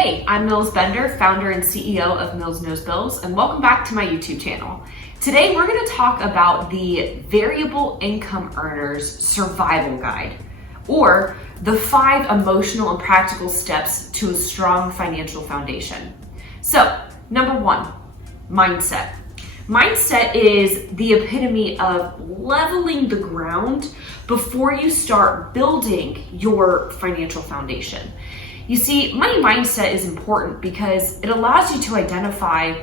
Hey, I'm Mills Bender, founder and CEO of Mills Knows Bills, and welcome back to my YouTube channel. Today we're going to talk about the variable income earners survival guide, or the 5 emotional and practical steps to a strong financial foundation. So, number 1, mindset. Mindset is the epitome of leveling the ground before you start building your financial foundation. You see, money mindset is important because it allows you to identify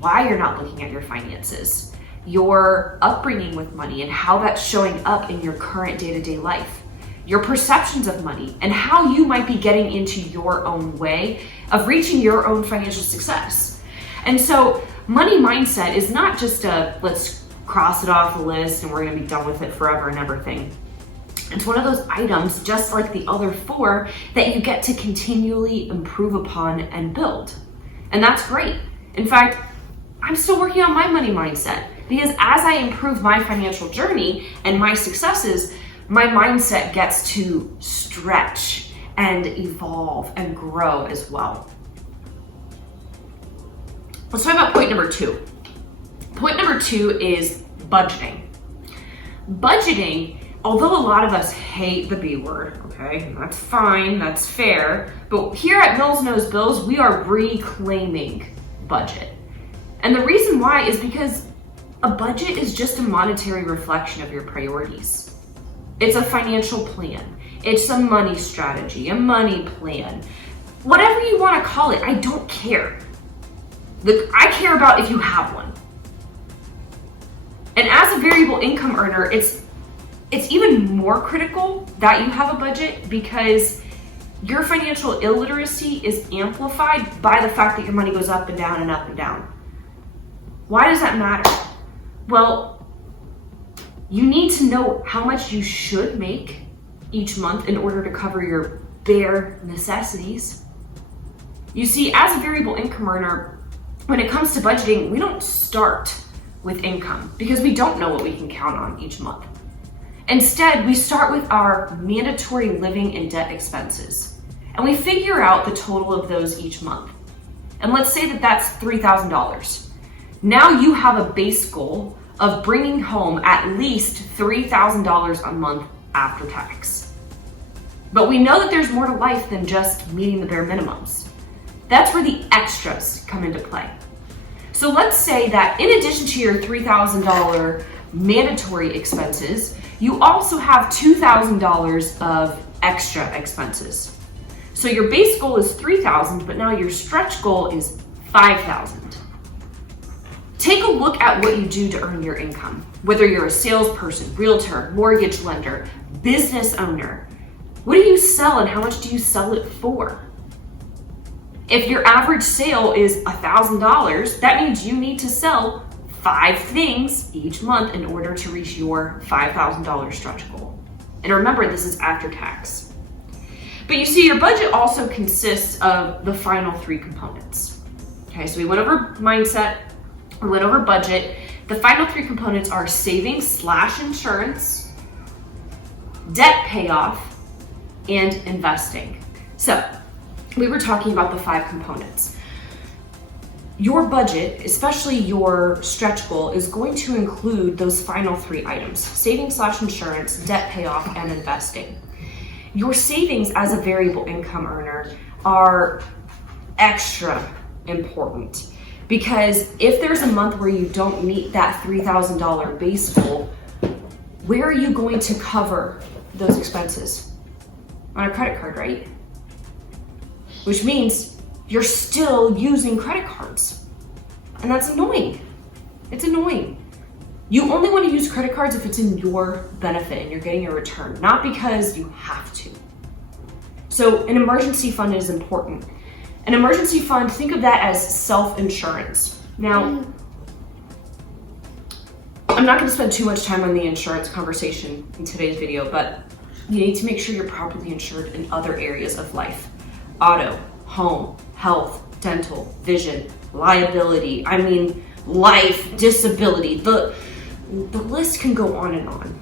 why you're not looking at your finances, your upbringing with money and how that's showing up in your current day-to-day life, your perceptions of money, and how you might be getting into your own way of reaching your own financial success. And so money mindset is not just a let's cross it off the list and we're gonna be done with it forever and ever thing. It's one of those items, just like the other 4, that you get to continually improve upon and build. And that's great. In fact, I'm still working on my money mindset because as I improve my financial journey and my successes, my mindset gets to stretch and evolve and grow as well. Let's talk about point number 2. Point number 2 is budgeting. Budgeting, although a lot of us hate the B word, okay, that's fine, that's fair, but here at Mills Knows Bills, we are reclaiming budget. And the reason why is because a budget is just a monetary reflection of your priorities. It's a financial plan. It's a money strategy, a money plan. Whatever you want to call it, I don't care. I care about if you have one. And as a variable income earner, it's even more critical that you have a budget because your financial illiteracy is amplified by the fact that your money goes up and down and up and down. Why does that matter? Well, you need to know how much you should make each month in order to cover your bare necessities. You see, as a variable income earner, when it comes to budgeting, we don't start with income because we don't know what we can count on each month. Instead, we start with our mandatory living and debt expenses, and we figure out the total of those each month. And let's say that that's $3,000. Now you have a base goal of bringing home at least $3,000 a month after tax. But we know that there's more to life than just meeting the bare minimums. That's where the extras come into play. So let's say that in addition to your $3,000 mandatory expenses, you also have $2,000 of extra expenses. So your base goal is $3,000, but now your stretch goal is $5,000. Take a look at what you do to earn your income. Whether you're a salesperson, realtor, mortgage lender, business owner, what do you sell and how much do you sell it for? If your average sale is $1,000, that means you need to sell 5 things each month in order to reach your $5,000 stretch goal. And remember, this is after tax. But you see, your budget also consists of the final 3 components. Okay, so we went over mindset, we went over budget. The final 3 components are savings/insurance, debt payoff, and investing. So we were talking about the 5 components. Your budget, especially your stretch goal, is going to include those final 3 items: savings/insurance, debt payoff, and investing. Your savings as a variable income earner are extra important because if there's a month where you don't meet that $3,000 base goal, where are you going to cover those expenses? On a credit card, right? Which means you're still using credit cards. And that's annoying. It's annoying. You only want to use credit cards if it's in your benefit and you're getting a return, not because you have to. So an emergency fund is important. An emergency fund, think of that as self-insurance. Now, I'm not going to spend too much time on the insurance conversation in today's video, but you need to make sure you're properly insured in other areas of life. Auto, home, health, dental, vision, liability, life, disability, the list can go on and on.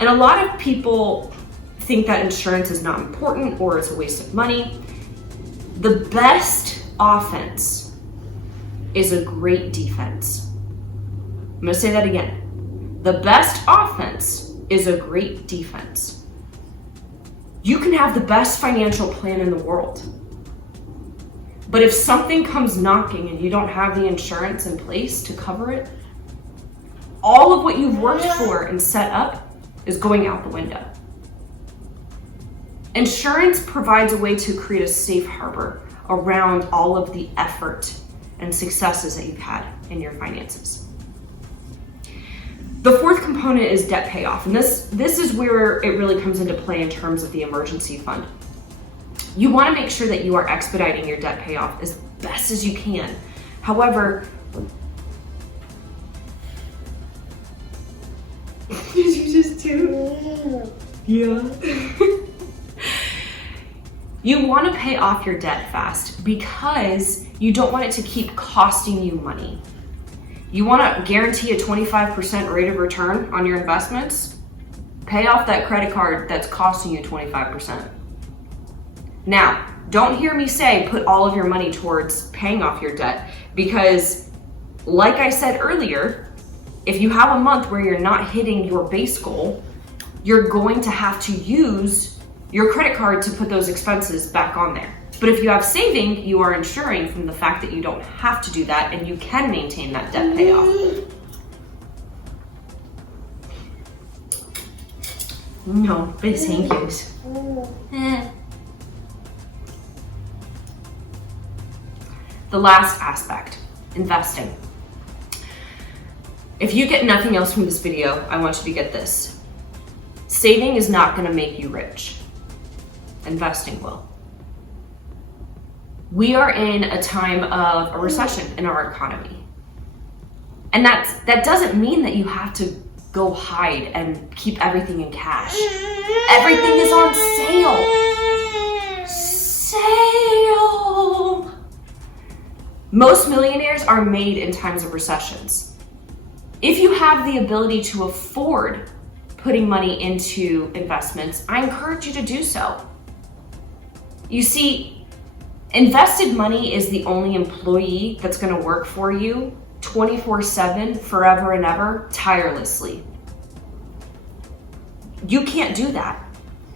And a lot of people think that insurance is not important or it's a waste of money. The best offense is a great defense. I'm going to say that again. The best offense is a great defense. You can have the best financial plan in the world, but if something comes knocking and you don't have the insurance in place to cover it, all of what you've worked for and set up is going out the window. Insurance provides a way to create a safe harbor around all of the effort and successes that you've had in your finances. The fourth component is debt payoff, and this is where it really comes into play in terms of the emergency fund. You want to make sure that you are expediting your debt payoff as best as you can. However, did you just do? Yeah. You want to pay off your debt fast because you don't want it to keep costing you money. You want to guarantee a 25% rate of return on your investments? Pay off that credit card that's costing you 25%. Now, don't hear me say put all of your money towards paying off your debt, because like I said earlier, if you have a month where you're not hitting your base goal, you're going to have to use your credit card to put those expenses back on there. But if you have saving, you are ensuring from the fact that you don't have to do that and you can maintain that debt payoff. No, big thank yous. The last aspect, investing. If you get nothing else from this video, I want you to get this. Saving is not going to make you rich. Investing will. We are in a time of a recession in our economy. And that doesn't mean that you have to go hide and keep everything in cash. Everything is on sale. Sale! Most millionaires are made in times of recessions. If you have the ability to afford putting money into investments, I encourage you to do so. You see, invested money is the only employee that's going to work for you 24/7, forever and ever, tirelessly. You can't do that.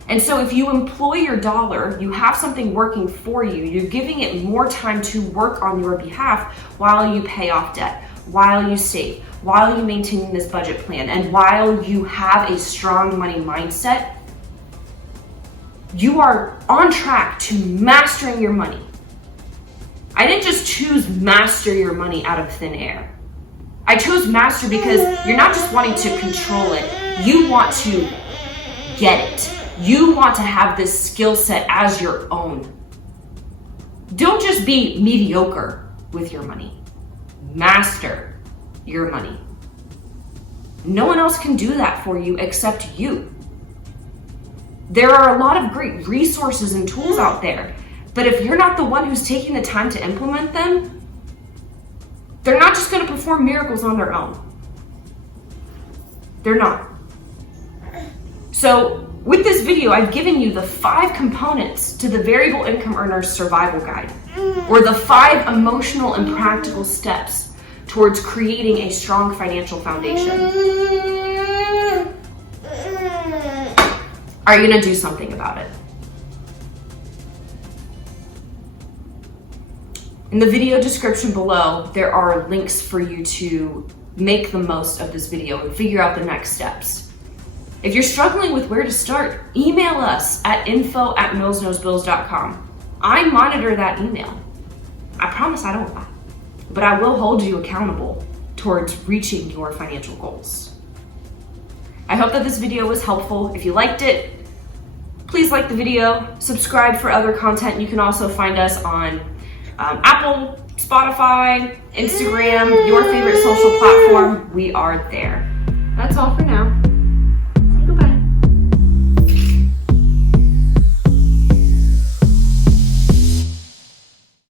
And so if you employ your dollar, you have something working for you, you're giving it more time to work on your behalf while you pay off debt, while you save, while you maintain this budget plan, and while you have a strong money mindset. You are on track to mastering your money. I didn't just choose master your money out of thin air. I chose master because you're not just wanting to control it, you want to get it. You want to have this skill set as your own. Don't just be mediocre with your money. Master your money. No one else can do that for you except you. There are a lot of great resources and tools out there, but if you're not the one who's taking the time to implement them, they're not just going to perform miracles on their own. They're not. So with this video, I've given you the 5 components to the variable income earner's survival guide, or the 5 emotional and practical steps towards creating a strong financial foundation. Are you going to do something about it? In the video description below, there are links for you to make the most of this video and figure out the next steps. If you're struggling with where to start, email us at info@millsknowsbills.com. I monitor that email. I promise I don't lie, but I will hold you accountable towards reaching your financial goals. I hope that this video was helpful. If you liked it, please like the video, subscribe for other content. You can also find us on Apple, Spotify, Instagram, your favorite social platform. We are there. That's all for now.